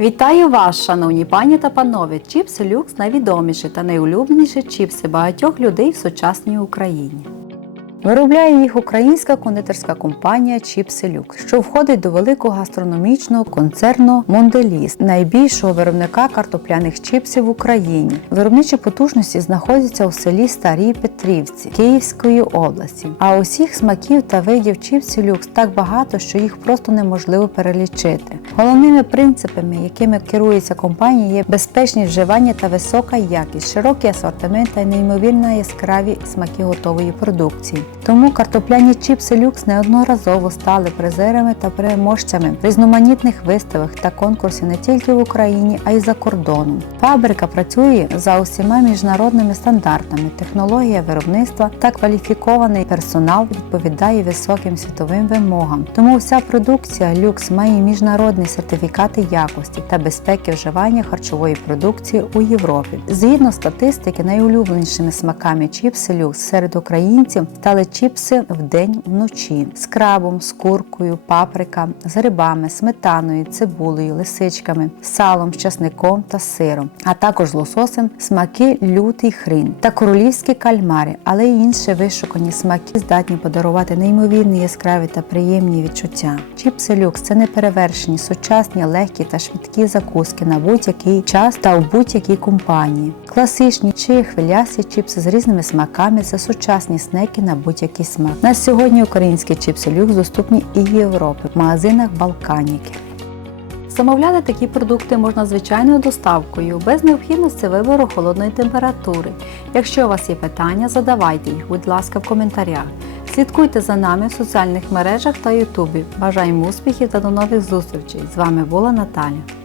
Вітаю вас, шановні пані та панове! Чіпси Люкс найвідоміші та найулюбленіші чіпси багатьох людей в сучасній Україні. Виробляє їх українська кондитерська компанія Чіпси Люкс, що входить до великого гастрономічного концерну Монделіс, найбільшого виробника картопляних чіпсів в Україні. Виробничі потужності знаходяться у селі Старій Петрівці Київської області. А усіх смаків та видів чіпсів люкс так багато, що їх просто неможливо перелічити. Головними принципами, якими керується компанія, є безпечність вживання та висока якість, широкий асортимент та неймовірно яскраві смаки готової продукції. Тому картопляні чіпси люкс неодноразово стали призерами та переможцями різноманітних виставок та конкурсів не тільки в Україні, а й за кордоном. Фабрика працює за усіма міжнародними стандартами, технологія виробництва та кваліфікований персонал відповідає високим світовим вимогам. Тому вся продукція люкс має міжнародні сертифікати якості та безпеки вживання харчової продукції у Європі. Згідно статистики, найулюбленішими смаками чіпси люкс серед українців стали чіпси вдень вночі з крабом, з куркою, паприка, з грибами, сметаною, цибулею, лисичками, салом, з часником та сиром, а також з лососем смаки лютий хрін та королівські кальмари, але й інші вишукані смаки здатні подарувати неймовірні яскраві та приємні відчуття. Чіпси люкс це неперевершені, сучасні, легкі та швидкі закуски на будь-який час та у будь-якій компанії. Класичні чи хвилясті чіпси з різними смаками це сучасні снеки на будь-який смак. На сьогодні українські чіпси люкс доступні і в Європі в магазинах Балканіки. Замовляти такі продукти можна звичайною доставкою, без необхідності вибору холодної температури. Якщо у вас є питання, задавайте їх, будь ласка, в коментарях. Слідкуйте за нами в соціальних мережах та Ютубі. Бажаємо успіхів та до нових зустрічей! З вами була Наталя.